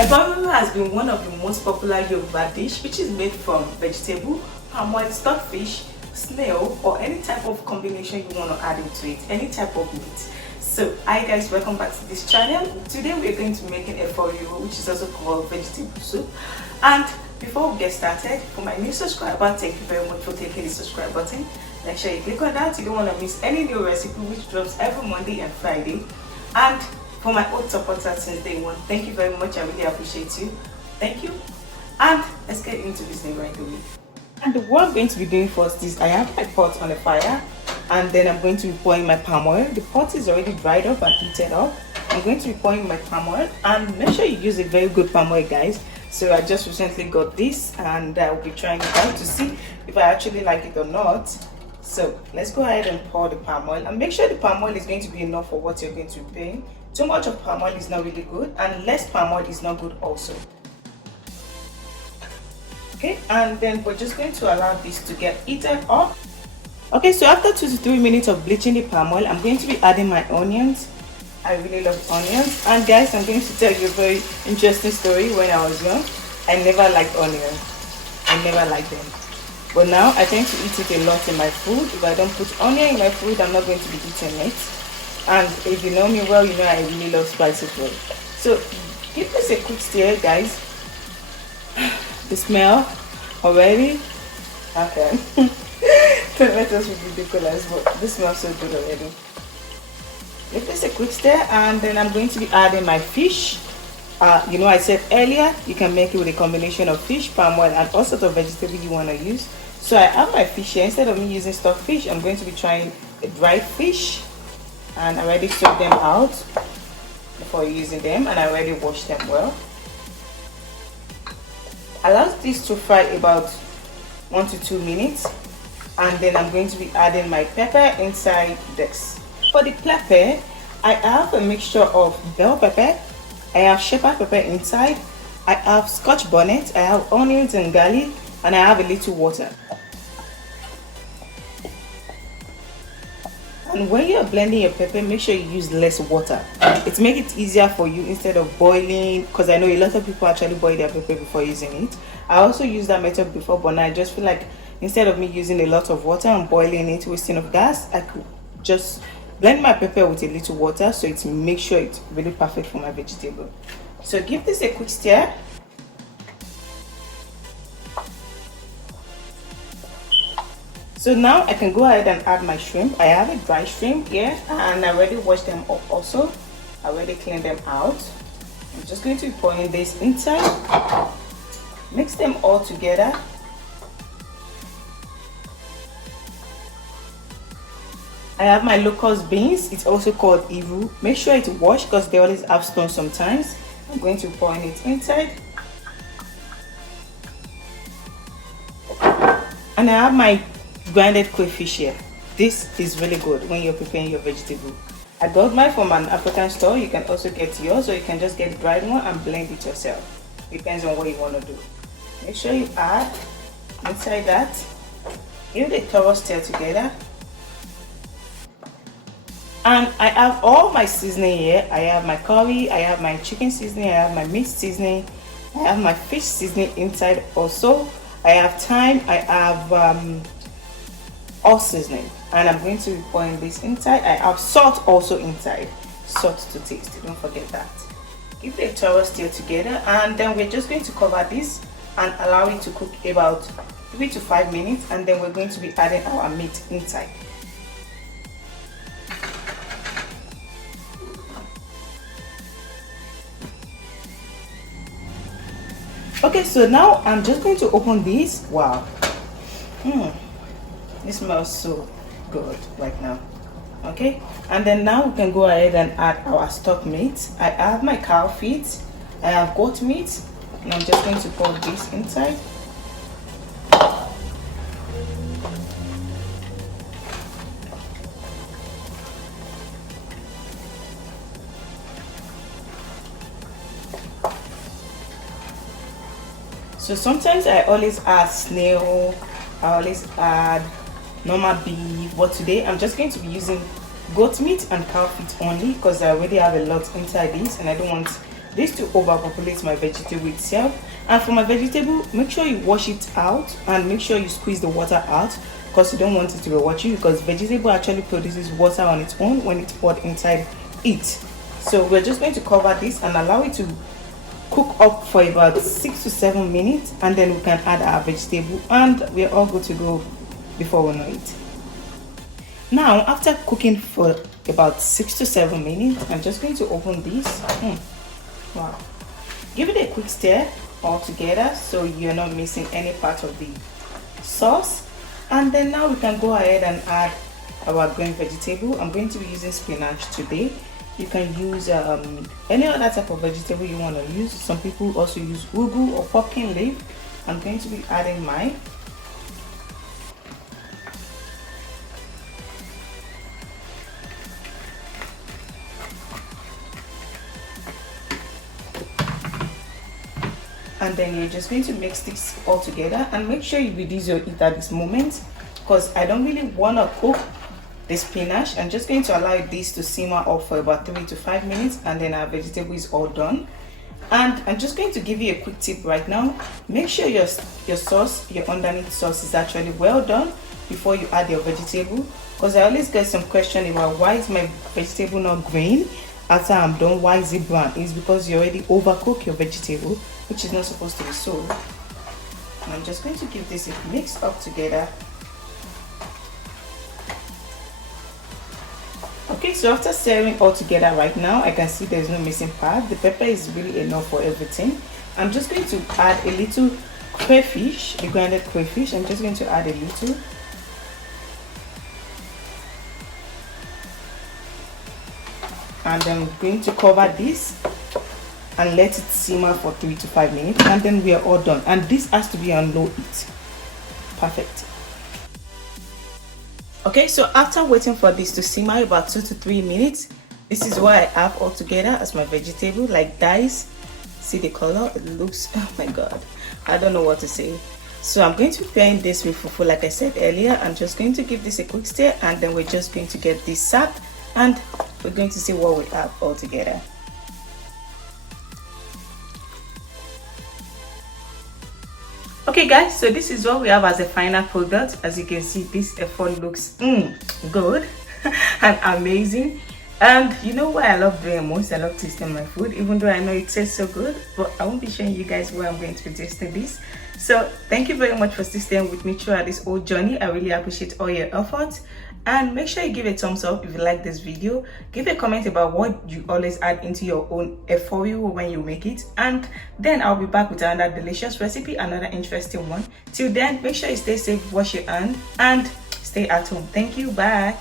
Efo Riro has been one of the most popular Yoruba dish, which is made from vegetable, palm oil, stockfish, snail, or any type of combination you want to add into it, any type of meat. So hi guys, welcome back to this channel. Today we are going to be making Efo Riro, which is also called vegetable soup. And before we get started, for my new subscriber, thank you very much for clicking the subscribe button. Make sure you click on that. You don't want to miss any new recipe which drops every Monday and Friday. And for my old supporters since day one, thank you very much. I really appreciate you. Thank you. And let's get into this thing right away. And what I'm going to be doing first is I have my pot on the fire, and then I'm going to be pouring my palm oil. The pot is already dried up and heated up. I'm going to be pouring my palm oil, and make sure you use a very good palm oil, guys. So I just recently got this, and I will be trying it out to see if I actually like it or not. So let's go ahead and pour the palm oil, and make sure the palm oil is going to be enough for what you're going to be paying. Too much of palm oil is not really good, and less palm oil is not good also. Okay, and then we're just going to allow this to get heated up. Okay, so after 2 to 3 minutes of bleaching the palm oil, I'm going to be adding my onions. I really love onions. And guys, I'm going to tell you a very interesting story. When I was young, I never liked onions. I never liked them. But now I tend to eat it a lot in my food. If I don't put onion in my food, I'm not going to be eating it. And if you know me well, you know I really love spicy food. So give this a quick stir, guys. The smell already, okay. Don't let us be ridiculous, but this smells so good already. Give this a quick stir, and then I'm going to be adding my fish. You know, I said earlier you can make it with a combination of fish, palm oil, and all sorts of vegetable you want to use. So I have my fish here. Instead of me using stockfish, I'm going to be trying a dried fish, and I already soak them out before using them, and I already washed them well. Allow this to fry about 1 to 2 minutes, and then I'm going to be adding my pepper inside this. For the pepper, I have a mixture of bell pepper, I have shepherd pepper inside, I have scotch bonnet, I have onions and garlic, and I have a little water. And when you're blending your pepper, make sure you use less water. It makes it easier for you instead of boiling, because I know a lot of people actually boil their pepper before using it. I also used that method before, but now I just feel like instead of me using a lot of water and boiling it, wasting of gas, I could just blend my pepper with a little water, so it makes sure it's really perfect for my vegetable. So give this a quick stir. So now I can go ahead and add my shrimp. I have a dry shrimp here, and I already washed them up also. I already cleaned them out. I'm just going to be pouring this inside. Mix them all together. I have my locust beans. It's also called Iru. Make sure it's washed because they always have stones sometimes. I'm going to pour it inside. And I have my grinded crayfish here. This is really good when you're preparing your vegetable. I got mine from an African store. You can also get yours, or you can just get dried one and blend it yourself. Depends on what you want to do. Make sure you add inside that. Give it a thorough stir together. And I have all my seasoning here. I have my curry, I have my chicken seasoning, I have my meat seasoning, I have my fish seasoning inside also. I have thyme, I have all seasoning, and I'm going to be pouring this inside. I have salt also inside, salt to taste, don't forget that. Give it a thorough stir together, and then we're just going to cover this and allow it to cook about 3 to 5 minutes, and then we're going to be adding our meat inside. Okay, so now I'm just going to open this. Wow, this smells so good right now. Okay, and then now we can go ahead and add our stock meat. I have my cow feet, I have goat meat, and I'm just going to pour this inside. So sometimes I always add snail, I always add normal beef, but today I'm just going to be using goat meat and cow feet only because I already have a lot inside this and I don't want this to overpopulate my vegetable itself. And for my vegetable, make sure you wash it out and make sure you squeeze the water out, because you don't want it to be watery, because vegetable actually produces water on its own when it's poured inside it. So we're just going to cover this and allow it to cook up for about 6 to 7 minutes, and then we can add our vegetable and we're all good to go before we know it. Now after cooking for about 6 to 7 minutes, I'm just going to open this. Wow, give it a quick stir all together so you're not missing any part of the sauce. And then now we can go ahead and add our green vegetable. I'm going to be using spinach today. You can use any other type of vegetable you want to use. Some people also use ugu or pumpkin leaf. I'm going to be adding mine. And then you're just going to mix this all together, and make sure you reduce your heat at this moment, because I don't really want to cook the spinach. I'm just going to allow this to simmer off for about 3 to 5 minutes, and then our vegetable is all done. And I'm just going to give you a quick tip right now. Make sure your sauce, your underneath sauce, is actually well done before you add your vegetable, because I always get some question about why is my vegetable not green after I'm done, why is it brown? It's because you already overcook your vegetable, which is not supposed to be so. And I'm just going to give this a mix up together. Okay, so after stirring all together right now, I can see there's no missing part. The pepper is really enough for everything. I'm just going to add a little crayfish, the grounded crayfish. I'm just going to add a little. And I'm going to cover this and let it simmer for 3 to 5 minutes, and then we are all done. And this has to be on low heat. Perfect. Okay, so after waiting for this to simmer about 2 to 3 minutes, this is what I have all together as my vegetable, like dice. See the color? It looks, oh my god, I don't know what to say. So I'm going to pair this with fufu like I said earlier. I'm just going to give this a quick stir, and then we're just going to get this served, and we're going to see what we have all together. Okay guys, so this is what we have as a final product. As you can see, this effort looks good and amazing. And you know what I love doing most? I love tasting my food, even though I know it tastes so good, but I won't be showing you guys where I'm going to be tasting this. So thank you very much for staying with me throughout this whole journey. I really appreciate all your efforts. And make sure you give a thumbs up if you like this video. Give a comment about what you always add into your own Efo Riro when you make it. And then I'll be back with another delicious recipe, another interesting one. Till then, make sure you stay safe, wash your hands, and stay at home. Thank you. Bye.